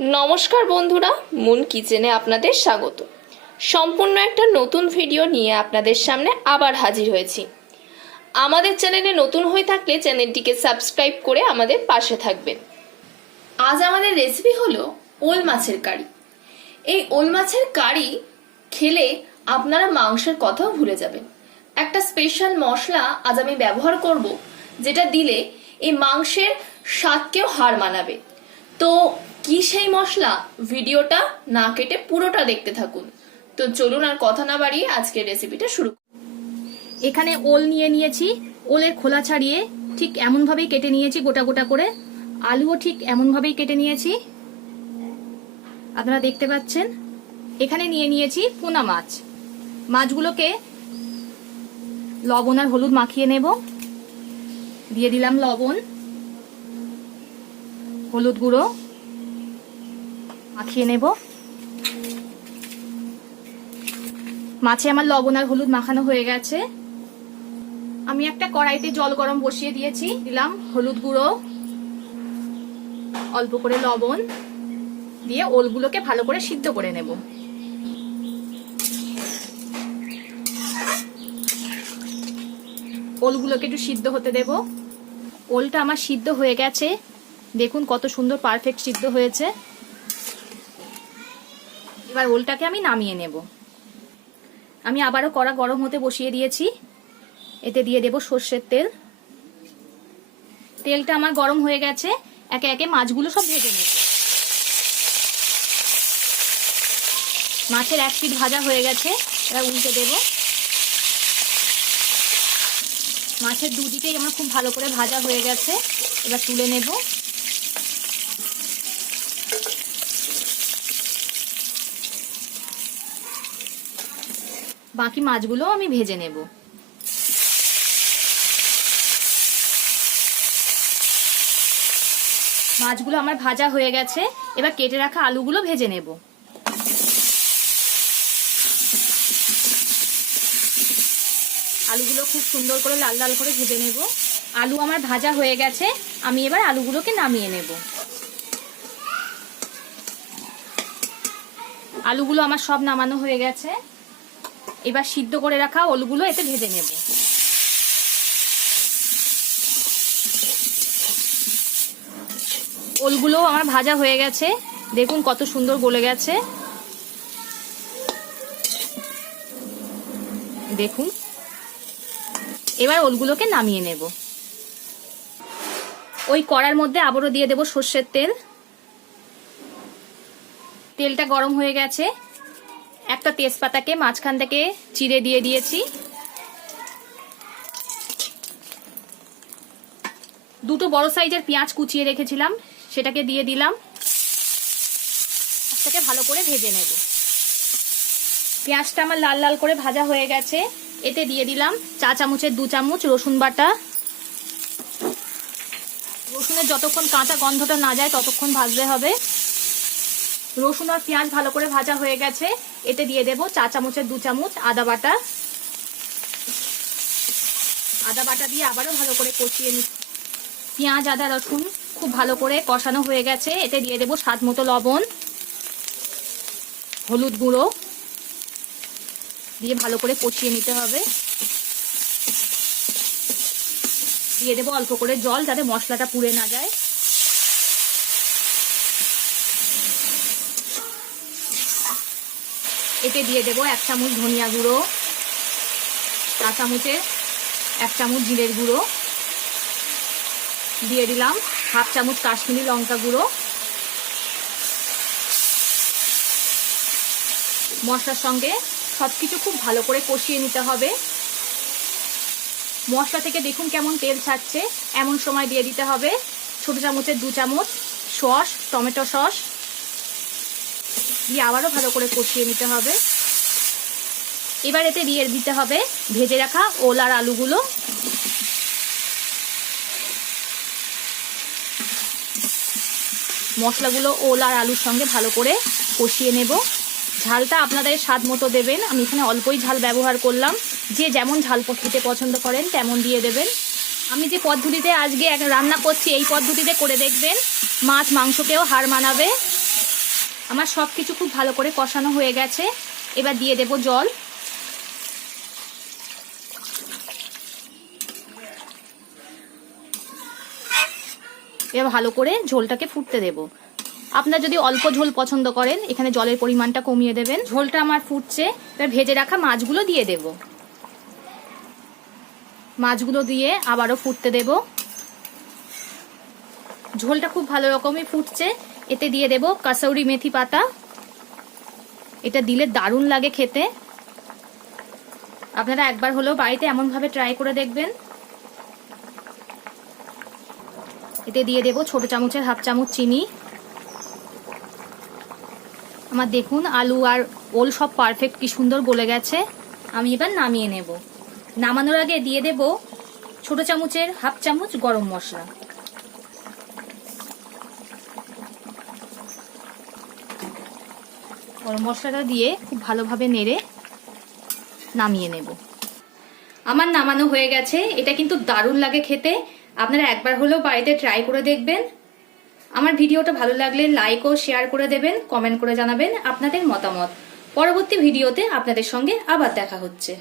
নমস্কার বন্ধুরা, মুন কিচেনে আপনাদের স্বাগত। সম্পূর্ণ একটা নতুন ভিডিও নিয়ে আপনাদের সামনে আবার হাজির হয়েছি। আমাদের চ্যানেলে নতুন হয়ে থাকলে চ্যানেলটিকে সাবস্ক্রাইব করে আমাদের পাশে থাকবেন। আজ আমাদের রেসিপি হলো ওল মাছের কারি। এই ওল মাছের কারি খেলে আপনারা মাংসের কথাও ভুলে যাবেন। একটা স্পেশাল মশলা আজ আমি ব্যবহার করব, যেটা দিলে এই মাংসের স্বাদকেও হার মানাবে। তো কি সেই মশলা? ভিডিওটা না কেটে পুরোটা দেখতে থাকুন। তো চলুন আর কথা না বাড়িয়ে আজকের রেসিপিটা শুরু। এখানে ওল নিয়ে নিয়েছি। ওলের খোলা ছাড়িয়ে ঠিক এমনভাবেই কেটে নিয়েছি গোটা গোটা করে। আলুও ঠিক এমনভাবেই কেটে নিয়েছি। আপনারা দেখতে পাচ্ছেন, এখানে নিয়ে নিয়েছি পোনা মাছ। মাছগুলোকে লবণ আর হলুদ মাখিয়ে নেব। দিয়ে দিলাম লবণ, হলুদ গুঁড়ো। মাখিয়ে নেব। মাছে আমার লবণ আর হলুদ মাখানো হয়ে গেছে। আমি একটা কড়াইতে জল গরম বসিয়ে দিয়েছি, দিলাম হলুদ গুঁড়ো, অল্প করে লবণ দিয়ে ওলগুলোকে ভালো করে সিদ্ধ করে নেব। ওলগুলোকে একটু সিদ্ধ হতে দেব। ওলটা আমার সিদ্ধ হয়ে গেছে। দেখুন কত সুন্দর পারফেক্ট সিদ্ধ হয়েছে। এবার ওলটাকে আমি নামিয়ে নেব। আমি আবারও কড়া গরম হতে বসিয়ে দিয়েছি। এতে দিয়ে দেব সর্ষের তেল। তেলটা আমার গরম হয়ে গেছে। একে একে মাছগুলো সব ভেজে নেব। মাছের এক পিঠ ভাজা হয়ে গেছে। এবার উল্টে দেব। মাছের দুদিকেই আমার খুব ভালো করে ভাজা হয়ে গেছে। এবার তুলে নেব। বাকি মাছগুলো আমি ভেজে নেব। মাছগুলো আমার ভাজা হয়ে গেছে, এবার কেটে রাখা আলুগুলো ভেজে নেব। আলুগুলো খুব সুন্দর করে লাল লাল করে ভেজে নেব। আলু আমার ভাজা হয়ে গেছে, আমি এবার আলুগুলোকে নামিয়ে নেব। আলুগুলো আমার সব নামানো হয়ে গেছে। এবার সিদ্ধ করে রাখা ওলগুলো এতে ভেজে নেব। ওলগুলো আমার ভাজা হয়ে গেছে। দেখুন কত সুন্দর গলে গেছে। দেখুন। এবার ওলগুলোকে নামিয়ে নেব। ওই কড়ার মধ্যে আবারও দিয়ে দেব সর্ষের তেল। তেলটা গরম হয়ে গেছে। একটা তেজপাতাকে মাঝখান থেকে চিড়ে দিয়ে দিয়েছি। দুটো বড় সাইজের পেঁয়াজ কুচিয়ে রেখেছিলাম, সেটাকে দিয়ে দিলাম। পেঁয়াজটাকে ভালো করে ভেজে নেব। পেঁয়াজটা আমার লাল লাল করে ভাজা হয়ে গেছে, এতে দিয়ে দিলাম চা চামচের দু চামচ রসুন বাটা। রসুনের যতক্ষণ কাঁচা গন্ধটা না যায়, ততক্ষণ ভাজতে হবে। রসুন আর পেঁয়াজ ভালো করে ভাজা হয়ে গেছে। এতে দিয়ে দেব চা চামচের দু চামচ আদা বাটা। আদা বাটা দিয়ে আবারও ভালো করে কষিয়ে নি পেঁয়াজ, আদা, রসুন খুব ভালো করে কষানো হয়ে গেছে। এতে দিয়ে দেব স্বাদ মতো লবণ, হলুদ গুঁড়ো দিয়ে ভালো করে কষিয়ে নিতে হবে। দিয়ে দেবো অল্প করে জল যাতে মশলাটা পুড়ে না যায়। এতে দিয়ে দেবো এক চামচ ধনিয়া গুঁড়ো, চা চামচে এক চামচ জিরের গুঁড়ো, দিয়ে দিলাম হাফ চামচ কাশ্মীরি লঙ্কা গুঁড়ো, মশলার সঙ্গে সব কিছু খুব ভালো করে কষিয়ে নিতে হবে। মশলা থেকে দেখুন কেমন তেল ছাড়ছে, এমন সময় দিয়ে দিতে হবে। ছোটো চামচের দু চামচ সস, টমেটো সস দিয়ে আবারও ভালো করে কষিয়ে নিতে হবে। এবার এতে দিয়ে দিতে হবে ভেজে রাখা ওল আর আলুগুলো। মশলাগুলো ওল আর আলুর সঙ্গে ভালো করে কষিয়ে নেব। ঝালটা আপনাদের স্বাদ মতো দেবেন। আমি এখানে অল্পই ঝাল ব্যবহার করলাম। যে যেমন ঝাল খেতে পছন্দ করেন তেমন দিয়ে দেবেন। আমি যে পদ্ধতিতে আজকে রান্না করছি, এই পদ্ধতিতে করে দেখবেন। মাছ মাংসকেও হার মানাবে। আমার সব কিছু খুব ভালো করে কষানো হয়ে গেছে। এবার দিয়ে দেব জল। এবার ভালো করে ঝোলটাকে ফুটতে দেব। আপনার যদি অল্প ঝোল পছন্দ করেন, এখানে জলের পরিমাণটা কমিয়ে দেবেন। ঝোলটা আমার ফুটছে, এবার ভেজে রাখা মাছগুলো দিয়ে দেব। মাছগুলো দিয়ে আবারও ফুটতে দেব। ঝোলটা খুব ভালো রকমই ফুটছে। এতে দিয়ে দেব কাসৌরি মেথি পাতা। এটা দিলে দারুণ লাগে খেতে। আপনারা একবার হলেও বাড়িতে এমনভাবে ট্রাই করে দেখবেন। এতে দিয়ে দেব ছোট চামচের হাফ চামচ চিনি। আমার দেখুন আলু আর ওল সব পারফেক্ট কি সুন্দর গলে গেছে। আমি এবার নামিয়ে নেব। নামানোর আগে দিয়ে দেব ছোট চামচের হাফ চামচ গরম মশলা। গরম মশলাটা দিয়ে খুব ভালোভাবে নেড়ে নামিয়ে নেব। আমার নামানো হয়ে গেছে। এটা কিন্তু দারুণ লাগে খেতে। আপনারা একবার হলেও বাড়িতে ট্রাই করে দেখবেন। আমার ভিডিওটা ভালো লাগলে লাইক ও শেয়ার করে দেবেন কমেন্ট করে জানাবেন আপনাদের মতামত। পরবর্তী ভিডিওতে আপনাদের সঙ্গে আবার দেখা হচ্ছে।